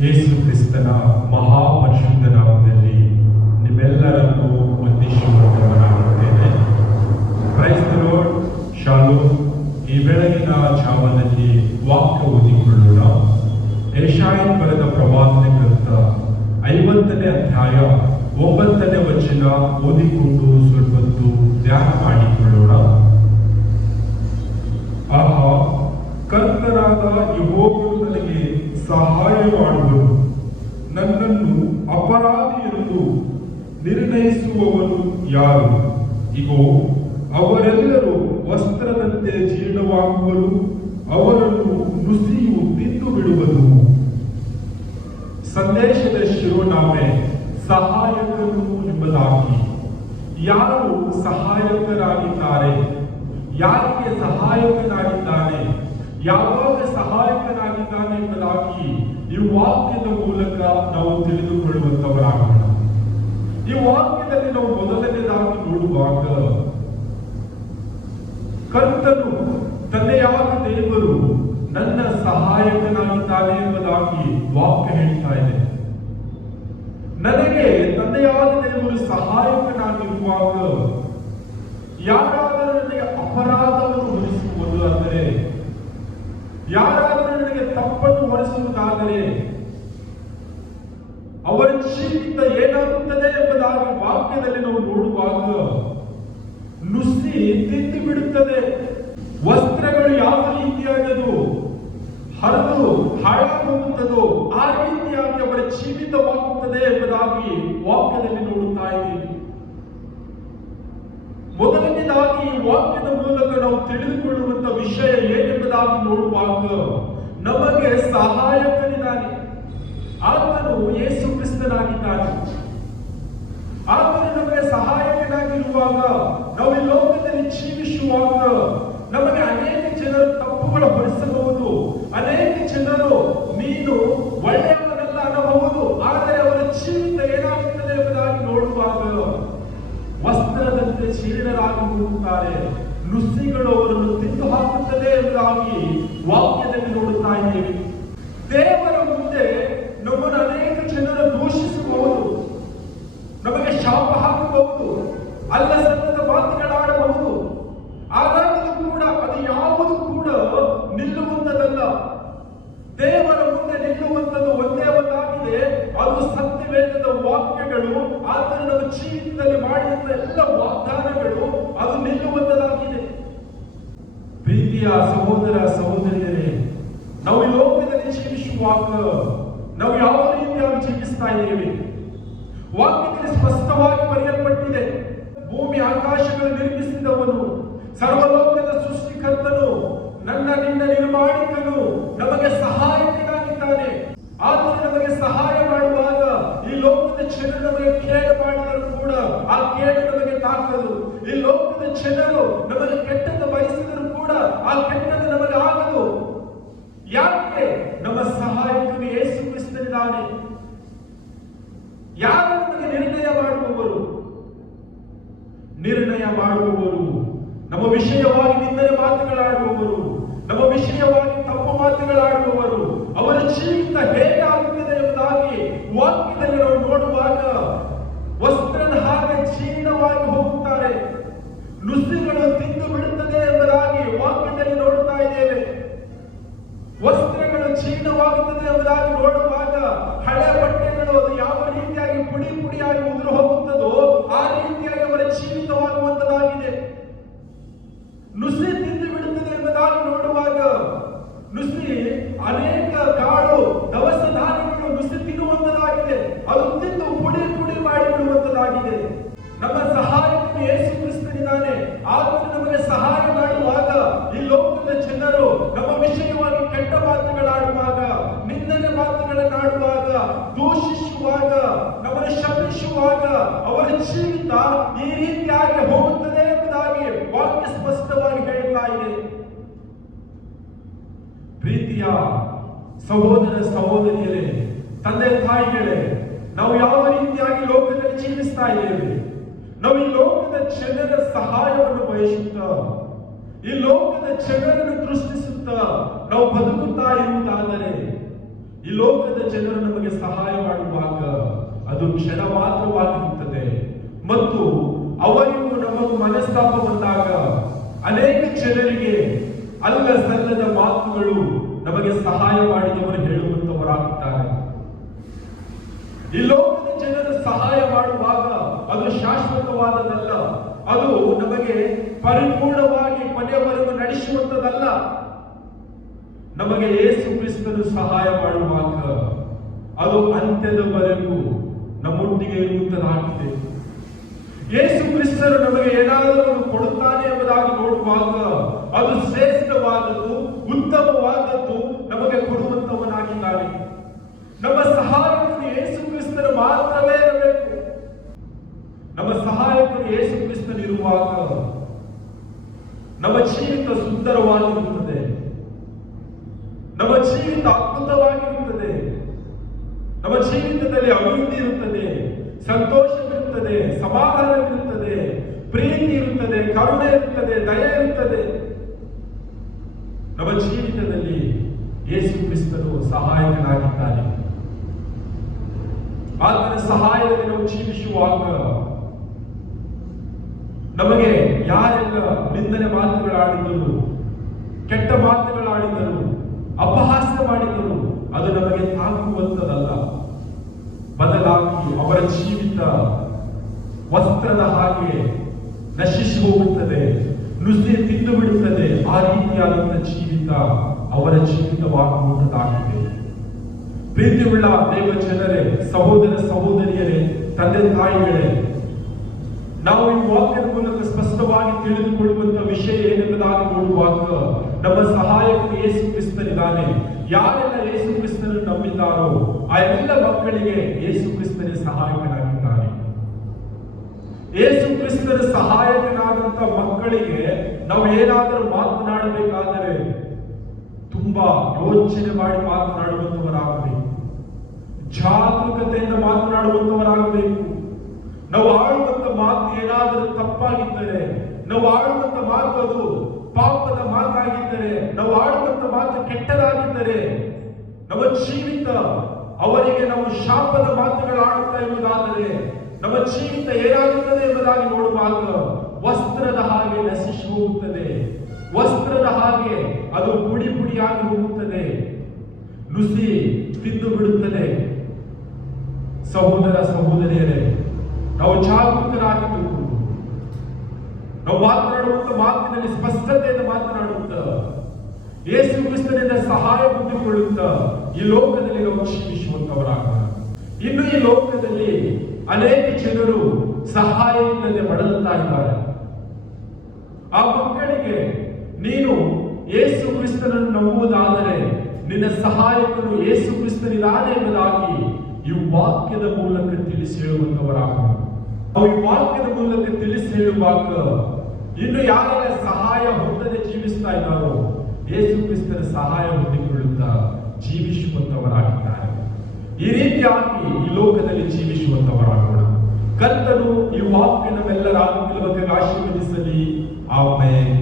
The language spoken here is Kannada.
ಯೇಸು ಕ್ರಿಸ್ತನ ಮಹಾಪರಿಶುದ್ಧ ನಾಮದಲ್ಲಿ ನಿಮ್ಮೆಲ್ಲರನ್ನು ವಂದಿಸುವಂತವನಾಗುತ್ತೇನೆ. Praise the Lord. ಶಾಲೋಮ್. ಈ ಬೆಳಗಿನ ಜಾವದಲ್ಲಿ ವಾಕ್ಯ ಓದಿಕೊಳ್ಳೋಣ. ಯೆಶಾಯನ ಬರೆದ ಪ್ರವಾದನೆ ಗ್ರಂಥ 50ನೇ ಅಧ್ಯಾಯ 9ನೇ ವಚನ ಓದಿಕೊಂಡು ಸ್ವಲ್ಪ ಹೊತ್ತು ಧ್ಯಾನ ಮಾಡಿಕೊಳ್ಳೋಣ. ಆಹಾ, ಕರ್ತನಾದ ಯೆಹೋವನು ನನಗೆ ಸಹಾಯ ಮಾಡುವನು, ನನ್ನನ್ನು ಅಪರಾಧಿ ಎಂದು ನಿರ್ಣಯಿಸುವವನು ಯಾರು? ಇಗೋ, ಅವರೆಲ್ಲರೂ ವಸ್ತ್ರದಂತೆ ಜೀರ್ಣವಾಗುವರು, ಅವರನ್ನು ನುಸಿಯು ತಿಂದು ಬಿಡುವುದು. ಸಂದೇಶದ ಶಿರೋನಾಮೆ ಸಹಾಯಕನು ಎಂಬುದಾಗಿ. ಯಾರು ಸಹಾಯಕರಾಗಿದ್ದಾರೆ? ಯಾರಿಗೆ ಸಹಾಯಕನಾಗಿದ್ದಾನೆ? ಯಾವಾಗ ಸಹಾಯಕನಾಗಿದ್ದಾನೆ ಎಂಬುದಾಗಿ ಈ ವಾಕ್ಯದ ಮೂಲಕ ನಾವು ತಿಳಿದುಕೊಳ್ಳುವಂತವರಾಗೋಣ. ಈ ವಾಕ್ಯದಲ್ಲಿ ನಾವು ಮೊದಲನೇದಾಗಿ ನೋಡುವಾಗ ಕರ್ತನು ತಂದೆಯಾದ ದೇವರು ನನ್ನ ಸಹಾಯಕನಾಗಿದ್ದಾನೆ ಎಂಬುದಾಗಿ ವಾಕ್ಯ ಹೇಳ್ತಾ ಇದೆ. ನನಗೆ ತಂದೆಯಾದ ದೇವರು ಸಹಾಯಕನಾಗಿರುವಾಗ ಯಾರಾದರೂ ನನಗೆ ಅಪರಾಧವನ್ನು ಹೊರಿಸುವುದು ಅಂದರೆ, ಯಾರಾದರೂ ನನಗೆ ತಪ್ಪನ್ನು ಹೊರಿಸುವುದಾದರೆ ಅವರ ಜೀವಿತ ಏನಾಗುತ್ತದೆ ಎಂಬುದಾಗಿ ವಾಕ್ಯದಲ್ಲಿ ನಾವು ನೋಡುವಾಗ ನುಸಿ ತಿಂದು ಬಿಡುತ್ತದೆ. ವಸ್ತ್ರಗಳು ಯಾವ ರೀತಿಯಾಗದು ಹರಿದು ಹಾಳಾಗುತ್ತದೋ ಆ ರೀತಿಯಾಗಿ ಅವರ ಜೀವಿತವಾಗುತ್ತದೆ ಎಂಬುದಾಗಿ ವಾಕ್ಯದಲ್ಲಿ ನೋಡುತ್ತಾ ಇದ್ದೀವಿ. ಮೊದಲನೇದಾಗಿ ಈ ವಾಕ್ಯದ ಮೂಲಕ ನಾವು ತಿಳಿದುಕೊಳ್ಳುವಂತ ವಿಷಯ ಏನೆಂಬುದಾಗಿ ನೋಡುವಾಗ ನಮಗೆ ಸಹಾಯಕನಿದ್ದಾನೆ. ಆತನು ಯೇಸು ಕ್ರಿಸ್ತನಾಗಿದ್ದಾನೆ. ಆತನು ನಮಗೆ ಸಹಾಯಕನಾಗಿರುವಾಗ ನಾವು ಈ ಲೋಕದಲ್ಲಿ ಜೀವಿಸುವಾಗ ನಮಗೆ ಅನೇಕ ಜನರು ತಪ್ಪುಗಳು ಹೊರಿಸಬಹುದು. ಅನೇಕ ಜನರು ನೀನು ಒಳ್ಳೆಯವನಲ್ಲ ಅನ್ನಬಹುದು. ಆದರೆ ಅವರ ಜೀವಿತ ಏನಾಗುತ್ತದೆ ಎಂಬುದಾಗಿ ನೋಡುವಾಗ ವಸ್ತ್ರದಂತೆ ಜೀರ್ಣರಾಗಿ ಹೋಗುತ್ತಾರೆ. ನುಸಿಗಳು ಅವರನ್ನು ತಿಂದು ಹಾಕುತ್ತದೆ ಎಂಬುದಾಗಿ ವಾಕ್ಯದಲ್ಲಿ ನೋಡುತ್ತಾ ಇದ್ದೇವೆ. ದೇವರ ಮುಂದೆ ನಮ್ಮನ್ನು ಅನೇಕ ಜನರು ದೂಷಿಸಬಹುದು, ನಮಗೆ ಶಾಪ ಹಾಕಬಹುದು, ಅಲ್ಲ ಸಲ್ಲದ ಮಾತುಗಳಾಡಬಹುದು. ಆದಾಗಲೂ ಕೂಡ ಅದು ಯಾವುದು ಕೂಡ ನಿಲ್ಲುವಂತದಲ್ಲ. ದೇವರ ಮುಂದೆ ನಿಲ್ಲುವಂಥದ್ದು ಒಂದೇ ಒಂದಾಗಿದೆ, ಅದು ಸತ್ಯವೇದದ ವಾಕ್ಯಗಳು. ಆತನ ನಮ್ಮ ಜೀವಿತದಲ್ಲಿ ಮಾಡಿದ ಎಲ್ಲ ವಾಗ್ದಾನಗಳು ಅದು ನಿಲ್ಲುವಂತದಾಗಿದೆ. ಪ್ರೀತಿಯ ಸಹೋದರ ಸಹೋದರಿಯರೇ, ನಾವು ಈ ಲೋಕದಲ್ಲಿ ಜೀವಿಸುವಾಗ ನಾವು ಯಾವ ರೀತಿಯಾಗಿ ಜೀವಿಸ್ತಾ ಇದ್ದೇವೆ? ವಾಕ್ಯದಲ್ಲಿ ಸ್ಪಷ್ಟವಾಗಿ ಬರೆಯಲ್ಪಟ್ಟಿದೆ, ಭೂಮಿ ಆಕಾಶಗಳು ನಿರ್ಮಿಸಿದವನು, ಸರ್ವಲೋಕದ ಸೃಷ್ಟಿಕರ್ತನು, ನನ್ನ ನಿನ್ನ ನಿರ್ಮಾಣಿಕನು ನಮಗೆ ಸಹಾಯಕನಾಗಿದ್ದಾನೆ. ಆತನು ನಮಗೆ ಸಹಾಯ ಮಾಡುವಾಗ ಈ ಲೋಕದ ಜನರು ನಮಗೆ ಕೇಡು ಮಾಡಿದರೂ ಕೂಡ ಆ ಕೇಡು ನಮಗೆ ತಾಕದು. ಈ ಲೋಕದ ಜನರು ನಮಗೆ ಕೆಟ್ಟದ್ದು ಬಯಸಿದರೂ ಕೂಡ ಆ ಕೆಟ್ಟದ್ದು ನಮಗೆ ಆಗದು. ಯಾಕೆ? ನಮ್ಮ ಸಹಾಯಕನು ಯೇಸು ಕ್ರಿಸ್ತನಿದ್ದಾನೆ. ಯಾರು ನಮಗೆ ನಿರ್ಣಯ ಮಾಡುವವರು? ನಮ್ಮ ವಿಷಯವಾಗಿ ನಿಂದನೆ ಮಾತುಗಳಾಡುವವರು, ನಮ್ಮ ವಿಷಯವಾಗಿ ತಪ್ಪು ಮಾತುಗಳಾಡುವವರು, ಅವರ ಜೀವಿತ ಹೇಗೆ ಆಗುತ್ತದೆ ಎಂಬುದಾಗಿ ವಾಕ್ಯದಲ್ಲಿ ನಾವು ನೋಡುವಾಗ ವಸ್ತ್ರದ ಹಾಗೆ ಜೀರ್ಣವಾಗಿ ಹೋಗುತ್ತಾರೆ, ನುಸಿಗಳು ತಿಂದು ಬಿಡುತ್ತದೆ ಎಂಬುದಾಗಿ ವಾಕ್ಯದಲ್ಲಿ ನೋಡುತ್ತಾ ಇದ್ದೇವೆ. ವಸ್ತ್ರಗಳು ಜೀರ್ಣವಾಗುತ್ತದೆ ಎಂಬುದಾಗಿ ನೋಡುವಾಗ ಹಳೆ ಬಟ್ಟೆಗಳು ಅದು ಯಾವ ರೀತಿಯಾಗಿ ಪುಡಿ ಪುಡಿಯಾಗಿ ಉದುರು ಹೋಗುತ್ತದೋ ಆ ರೀತಿಯಾಗಿ ಅವರ ಜೀವಿತವಾಗುವಂತದಾಗಿದೆ. ನುಸಿ ತಿಂದು ಬಿಡುತ್ತದೆ ಎಂಬುದಾಗಿ ನೋಡುವಾಗ ನುಸಿ ಅನೇಕ ಕಾಳು ದವಸ ಧಾನ್ಯಗಳು ನುಸಿ ತಿನ್ನುವಂತದಾಗಿದೆ, ಅದು ತಿಂದು ಪುಡಿ ಪುಡಿ ಮಾಡಿ ಬಿಡುವಂತದಾಗಿದೆ. ನಮ್ಮ ಸಹಾಯಕನು ಯೇಸು ಕ್ರಿಸ್ತನಿದ್ದಾನೆ. ಆತನು ನಮಗೆ ಸಹಾಯ ಮಾಡುವಾಗ ಈ ಲೋಕದ ಜನರು ನಮ್ಮ ವಿಷಯವಾಗಿ ಕೆಟ್ಟ ಮಾತುಗಳಾಡುವಾಗ, ನಿಂದನೆ ಮಾತುಗಳನ್ನಾಡುವಾಗ, ದೂಷಿಸುವಾಗ, ನಮ್ಮನ್ನು ಶಪಿಸುವಾಗ ಅವರ ಜೀವಿತ ಈ ರೀತಿಯಾಗಿ ಹೋಗುತ್ತದೆ ಎಂಬುದಾಗಿ ವಾಕ್ಯ ಸ್ಪಷ್ಟವಾಗಿ ಹೇಳ್ತಾ ಇದೆ. ಪ್ರೀತಿಯ ಸಹೋದರ ಸಹೋದರಿಯರೇ, ತಂದೆ ತಾಯಿಗಳೇ, ನಾವು ಯಾವ ರೀತಿಯಾಗಿ ಲೋಕದಲ್ಲಿ ಜೀವಿಸ್ತಾ ಇದ್ದೇವೆ? ನಾವು ಈ ಲೋಕದ ಜನರ ಸಹಾಯವನ್ನು ಬಯಸುತ್ತಾ, ಈ ಲೋಕದ ಜನರನ್ನು ದೃಷ್ಟಿಸುತ್ತಾ ನಾವು ಬದುಕುತ್ತಾ ಇರುವುದಾದರೆ ಈ ಲೋಕದ ಜನರು ನಮಗೆ ಸಹಾಯ ಮಾಡುವಾಗ ಅದು ಕ್ಷಣ ಮಾತ್ರವಾಗಿರುತ್ತದೆ ಮತ್ತು ಅವರಿಗೂ ನಮಗೂ ಮನಸ್ತಾಪ ಬಂದಾಗ ಅನೇಕ ಜನರಿಗೆ ಅಲ್ಲ ಸಲ್ಲದ ಮಾತುಗಳು ನಮಗೆ ಸಹಾಯ ಮಾಡಿದವರು ಹೇಳುವಂತವರಾಗುತ್ತಾರೆ. ಈ ಲೋಕದ ಜನರು ಸಹಾಯ ಮಾಡುವಾಗ ಅದು ಶಾಶ್ವತವಾದದಲ್ಲ, ಅದು ನಮಗೆ ಪರಿಪೂರ್ಣವಾಗಿ ಕೊನೆಯವರೆಗೂ ನಡೆಸುವಂತದಲ್ಲ. ನಮಗೆ ಯೇಸು ಕ್ರಿಸ್ತನು ಸಹಾಯ ಮಾಡುವಾಗ ಅದು ಅಂತ್ಯದವರೆಗೂ ನಮ್ಮೊಟ್ಟಿಗೆ ಇರುವಂತದಾಗಿದೆ. ಯೇಸು ಕ್ರಿಸ್ತನು ನಮಗೆ ಏನಾದರೂ ಕೊಡುತ್ತಾನೆ ಎಂಬುದಾಗಿ ನೋಡುವಾಗ ಅದು ಶ್ರೇಷ್ಠವಾದದ್ದು, ಉತ್ತಮವಾದದ್ದು ನಮಗೆ ಕೊಡುವಂತವನಾಗಿದ್ದಾನೆ. ನಮ್ಮ ಸಹಾಯಕನು ಯೇಸು ಕ್ರಿಸ್ತನು ಮಾತ್ರವೇ ಇರಬೇಕು. ನಮ್ಮ ಸಹಾಯಕನು ಯೇಸು ಕ್ರಿಸ್ತನು ಇರುವಾಗ ನಮ್ಮ ಜೀವಿತ ಸುಂದರವಾಗಿರುತ್ತದೆ, ನಮ್ಮ ಜೀವಿತ ಅದ್ಭುತವಾಗಿರುತ್ತದೆ, ನಮ್ಮ ಜೀವಿತದಲ್ಲಿ ಅಭಿವೃದ್ಧಿ ಇರುತ್ತದೆ, ಸಂತೋಷವಿರುತ್ತದೆ, ಸಮಾಧಾನವಿರುತ್ತದೆ, ಪ್ರೀತಿ ಇರುತ್ತದೆ, ಕರುಣೆ ಇರುತ್ತದೆ, ದಯೆ ಇರುತ್ತದೆ. ನಮ್ಮ ಜೀವಿತದಲ್ಲಿ ಯೇಸು ಕ್ರಿಸ್ತನು ಸಹಾಯಕನಾಗಿದ್ದಾನೆ. ಆತನ ಸಹಾಯದಲ್ಲಿ ನಾವು ಜೀವಿಸುವಾಗ ನಮಗೆ ಯಾರೆಲ್ಲ ನಿಂದನೆ ಮಾತುಗಳಾಡಿದರು, ಕೆಟ್ಟ ಮಾತುಗಳಾಡಿದರು, ಅಪಹಾಸ್ಯ ಮಾಡಿದರು, ಅದು ನಮಗೆ ತಾಕುವಂತದಲ್ಲ. ಬದಲಾಗಿ ಅವರ ಜೀವಿತ ವಸ್ತ್ರದ ಹಾಗೆ ನಶಿಸಿ ಹೋಗುತ್ತದೆ, ನುಸಿ ತಿಂದು ಬಿಡುತ್ತದೆ. ಆ ರೀತಿಯಾದಂತಹ ಜೀವಿತ ಅವರ ಜೀವಿತವಾಗುವಂತದಾಗಿದೆ. ಪ್ರೀತಿಯುಳ್ಳ ದೇವ ಜನರೇ, ಸಹೋದರ ಸಹೋದರಿಯರೇ, ತಂದೆ ತಾಯಿಗಳೇ, ನಾವು ಈ ವಾಕ್ಯದ ಮೂಲಕ ಸ್ಪಷ್ಟವಾಗಿ ತಿಳಿದುಕೊಳ್ಳುವಂತ ವಿಷಯ ಏನೆಂಬುದಾಗಿ ನೋಡುವಾಗ ನಮ್ಮ ಸಹಾಯಕನು ಯೇಸು ಕ್ರಿಸ್ತನಿದ್ದಾನೆ. ಯಾರೆಲ್ಲ ಯೇಸು ಕ್ರಿಸ್ತನನ್ನು ನಂಬಿದ್ದಾರೋ ಆ ಎಲ್ಲ ಮಕ್ಕಳಿಗೆ ಯೇಸು ಕ್ರಿಸ್ತನೇ ಸಹಾಯಕನಾಗಿದ್ದಾನೆ. ಯೇಸು ಕ್ರಿಸ್ತನ ಸಹಾಯಕನಾದಂತ ಮಕ್ಕಳಿಗೆ ನಾವು ಏನಾದರೂ ಮಾತನಾಡಬೇಕಾದರೆ ತುಂಬಾ ಯೋಚನೆ ಮಾಡಿ ಮಾತನಾಡುವಂತವರಾಗಬೇಕು, ಜಾಗರೂಕತೆಯಿಂದ ಮಾತನಾಡುವಂತವರಾಗಬೇಕು. ನಾವು ಆಡುವಂತ ಮಾತು ಏನಾದರೂ ತಪ್ಪಾಗಿದ್ದರೆ, ನಾವು ಆಡುವಂತ ಮಾತು ಅದು ಪಾಪದ ಮಾತಾಗಿದ್ದರೆ, ನಾವು ಆಡುವಂತ ಮಾತು ಕೆಟ್ಟದಾಗಿದ್ದರೆ, ನಮ್ಮ ಜೀವಿತ ಅವರಿಗೆ ನಾವು ಶಾಪದ ಮಾತುಗಳು ಆಡುತ್ತಾ ಎಂಬುದಾದರೆ ನಮ್ಮ ಜೀವಿತ ಏನಾಗುತ್ತದೆ ಎಂಬುದಾಗಿ ನೋಡುವಾಗ ವಸ್ತ್ರದ ಹಾಗೆ ನಶಿಸಿ ಹೋಗುತ್ತದೆ, ವಸ್ತ್ರದ ಹಾಗೆ ಅದು ಪುಡಿ ಪುಡಿಯಾಗಿ ಹೋಗುತ್ತದೆ, ನುಸಿ ತಿಂದು ಬಿಡುತ್ತದೆ. ಸಹೋದರ ಸಹೋದರಿಯರೇ, ನಾವು ಜಾಗೃತರಾಗಿದ್ದು ನಾವು ಮಾತನಾಡುವಂತ ಮಾತಿನಲ್ಲಿ ಸ್ಪಷ್ಟತೆಯಿಂದ ಮಾತನಾಡುತ್ತ ಯೇಸು ಕ್ರಿಸ್ತನಿಂದ ಸಹಾಯ ಹೊಂದಿಕೊಳ್ಳುತ್ತ ಈ ಲೋಕದಲ್ಲಿ ನಾವು ಜೀವಿಸುವಂತವರಾಗೋಣ. ಇನ್ನು ಈ ಲೋಕದಲ್ಲಿ ಅನೇಕ ಜನರು ಸಹಾಯ ಇಲ್ಲದೆ ಬಳಲುತ್ತಾ ಇದ್ದಾರೆ. ಆ ಮಕ್ಕಳಿಗೆ ನೀನು ಯೇಸು ಕ್ರಿಸ್ತನನ್ನು ನಂಬುವುದಾದರೆ ನಿನ್ನ ಸಹಾಯಕನು ಯೇಸು ಕ್ರಿಸ್ತನಿದ್ದಾನೆ ಎಂಬುದಾಗಿ ಈ ವಾಕ್ಯದ ಮೂಲಕ ತಿಳಿಸಿ ಹೇಳುವಂತವರಾಗೋಣ. ನಾವು ಈ ವಾಕ್ಯದ ಮೂಲಕ ತಿಳಿಸಿ ಹೇಳುವಾಗ ಇನ್ನು ಯಾರೆಲ್ಲ ಸಹಾಯ ಹೊಂದದೆ ಜೀವಿಸ್ತಾ ಇದ್ದಾರೋ ಯೇಸು ಕ್ರಿಸ್ತನ ಸಹಾಯ ಹೊಂದಿಕೊಳ್ಳುತ್ತಾ ಜೀವಿಸುವಂತವರಾಗಿದ್ದಾರೆ. ಈ ರೀತಿಯಾಗಿ ಈ ಲೋಕದಲ್ಲಿ ಜೀವಿಸುವಂತವರಾಗೋಣ. ಕರ್ತನು ಈ ವಾಕ್ಯ ನಮ್ಮೆಲ್ಲರ ಆತ್ಮೀಯ ಆಶೀರ್ವದಿಸಲಿ. ಆಮೆನ್.